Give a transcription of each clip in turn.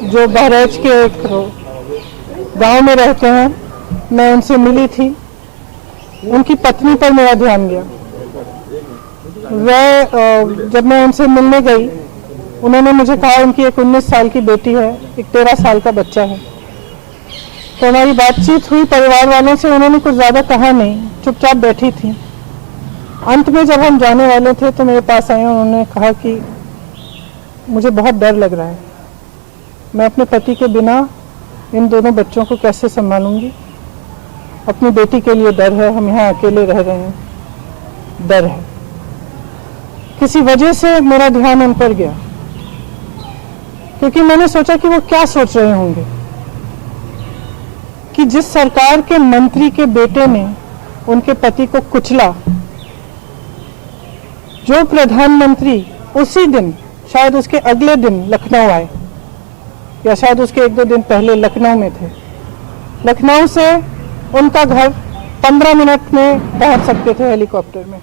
जो बहराइच के एक गांव में रहते हैं, मैं उनसे मिली थी। उनकी पत्नी पर मेरा ध्यान गया। वह जब मैं उनसे मिलने गई, उन्होंने मुझे कहा उनकी एक 19 साल की बेटी है, एक 13 साल का बच्चा है। तो हमारी बातचीत हुई परिवार वालों से। उन्होंने कुछ ज़्यादा कहा नहीं, चुपचाप बैठी थी। अंत में जब हम जाने वाले थे तो मेरे पास आए। उन्होंने कहा कि मुझे बहुत डर लग रहा है, मैं अपने पति के बिना इन दोनों बच्चों को कैसे संभालूंगी। अपनी बेटी के लिए डर है, हम यहाँ अकेले रह रहे हैं, डर है। किसी वजह से मेरा ध्यान उन पर गया, क्योंकि मैंने सोचा कि वो क्या सोच रहे होंगे कि जिस सरकार के मंत्री के बेटे ने उनके पति को कुचला, जो प्रधानमंत्री उसी दिन, शायद उसके अगले दिन लखनऊ आए, या शायद उसके 1-2 दिन पहले लखनऊ में थे। लखनऊ से उनका घर 15 मिनट में पहुंच सकते थे हेलीकॉप्टर में।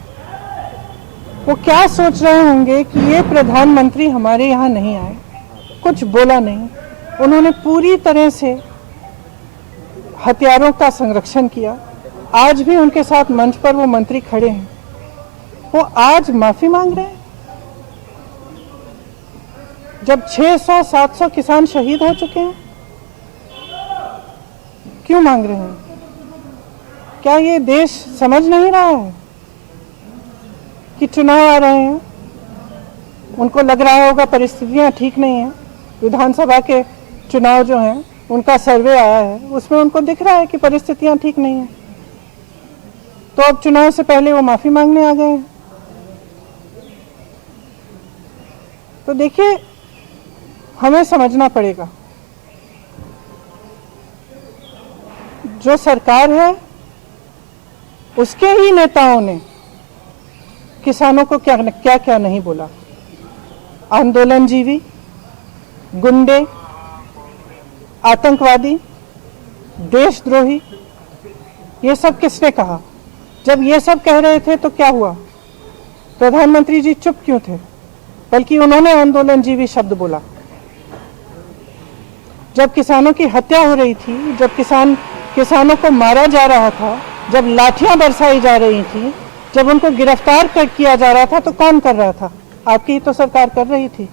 वो क्या सोच रहे होंगे कि ये प्रधानमंत्री हमारे यहाँ नहीं आए, कुछ बोला नहीं। उन्होंने पूरी तरह से हथियारों का संरक्षण किया। आज भी उनके साथ मंच पर वो मंत्री खड़े हैं। वो आज माफी मांग रहे हैं जब 600-700 किसान शहीद हो चुके हैं। क्यों मांग रहे हैं? क्या ये देश समझ नहीं रहा है कि चुनाव आ रहे हैं? उनको लग रहा होगा परिस्थितियां ठीक नहीं है। विधानसभा के चुनाव जो हैं, उनका सर्वे आया है, उसमें उनको दिख रहा है कि परिस्थितियां ठीक नहीं है। तो अब चुनाव से पहले वो माफी मांगने आ गए हैं। तो देखिए, हमें समझना पड़ेगा, जो सरकार है उसके ही नेताओं ने किसानों को क्या क्या नहीं बोला। आंदोलनजीवी, गुंडे, आतंकवादी, देशद्रोही, ये सब किसने कहा? जब ये सब कह रहे थे तो क्या हुआ? प्रधानमंत्री जी चुप क्यों थे? बल्कि उन्होंने आंदोलनजीवी शब्द बोला। जब किसानों की हत्या हो रही थी, जब किसानों को मारा जा रहा था, जब लाठियां बरसाई जा रही थी, जब उनको गिरफ्तार किया जा रहा था, तो कौन कर रहा था? आपकी ही तो सरकार कर रही थी।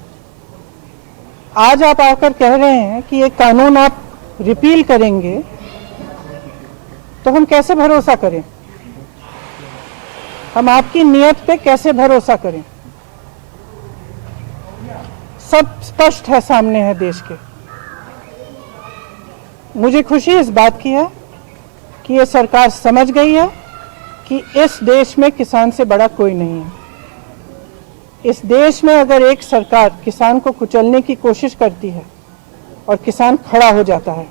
आज आप आकर कह रहे हैं कि ये कानून आप रिपील करेंगे, तो हम कैसे भरोसा करें? हम आपकी नियत पे कैसे भरोसा करें? सब स्पष्ट है, सामने है देश के। मुझे खुशी इस बात की है कि ये सरकार समझ गई है कि इस देश में किसान से बड़ा कोई नहीं है। इस देश में अगर एक सरकार किसान को कुचलने की कोशिश करती है और किसान खड़ा हो जाता है,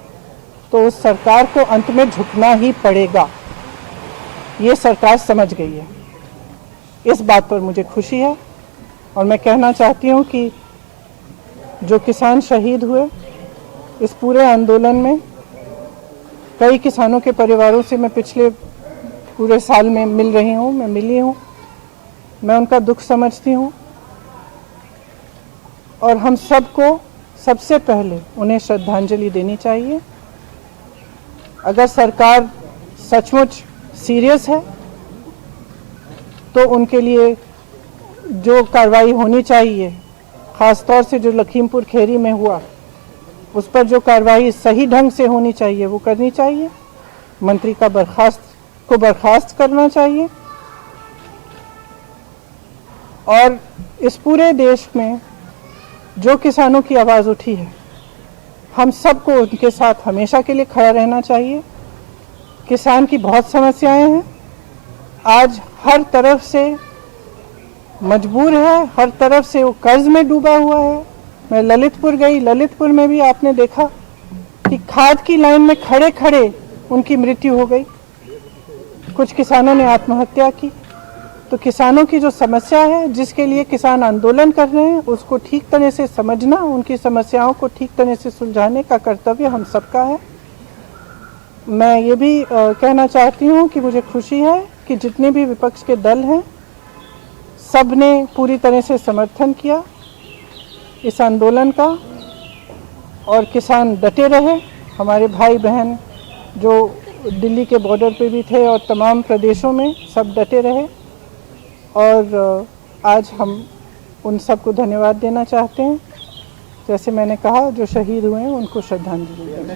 तो उस सरकार को अंत में झुकना ही पड़ेगा। ये सरकार समझ गई है। इस बात पर मुझे खुशी है। और मैं कहना चाहती हूँ कि जो किसान शहीद हुए इस पूरे आंदोलन में, कई किसानों के परिवारों से मैं पिछले पूरे साल में मिल रही हूँ, मैं मिली हूँ, मैं उनका दुख समझती हूँ। और हम सबको सबसे पहले उन्हें श्रद्धांजलि देनी चाहिए। अगर सरकार सचमुच सीरियस है तो उनके लिए जो कार्रवाई होनी चाहिए, ख़ासतौर से जो लखीमपुर खीरी में हुआ, उस पर जो कार्रवाई सही ढंग से होनी चाहिए वो करनी चाहिए। मंत्री का बर्खास्त करना चाहिए। और इस पूरे देश में जो किसानों की आवाज़ उठी है, हम सबको उनके साथ हमेशा के लिए खड़ा रहना चाहिए। किसान की बहुत समस्याएं हैं, आज हर तरफ से मजबूर है, हर तरफ से वो कर्ज में डूबा हुआ है। मैं ललितपुर गई, ललितपुर में भी आपने देखा कि खाद की लाइन में खड़े खड़े उनकी मृत्यु हो गई। कुछ किसानों ने आत्महत्या की। तो किसानों की जो समस्या है, जिसके लिए किसान आंदोलन कर रहे हैं, उसको ठीक तरह से समझना, उनकी समस्याओं को ठीक तरह से सुलझाने का कर्तव्य हम सबका है। मैं ये भी कहना चाहती हूँ कि मुझे खुशी है कि जितने भी विपक्ष के दल हैं, सब ने पूरी तरह से समर्थन किया इस आंदोलन का। और किसान डटे रहे। हमारे भाई बहन जो दिल्ली के बॉर्डर पे भी थे और तमाम प्रदेशों में सब डटे रहे, और आज हम उन सबको धन्यवाद देना चाहते हैं। जैसे मैंने कहा, जो शहीद हुए हैं उनको श्रद्धांजलि देना।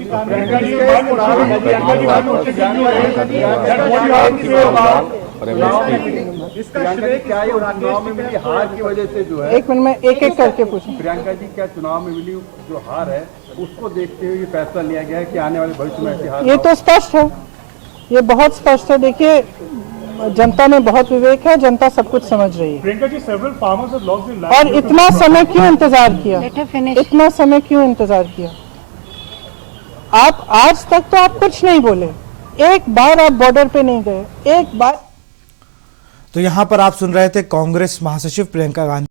एक मिनट में एक एक करके पूछूं। प्रियंका जी, क्या चुनाव में मिली जो हार है उसको देखते हुए ये फैसला लिया गया है कि आने वाले भविष्य में ऐसी हार? ये तो स्पष्ट है, ये बहुत स्पष्ट है। देखिए, जनता में बहुत विवेक है, जनता सब कुछ समझ रही है। Priyanka ji, several farmers have lost their land. और इतना समय क्यों इंतजार किया? इतना समय क्यों इंतजार किया? आप आज तक तो आप कुछ नहीं बोले, एक बार आप बॉर्डर पे नहीं गए, एक बार। तो यहां पर आप सुन रहे थे कांग्रेस महासचिव प्रियंका गांधी।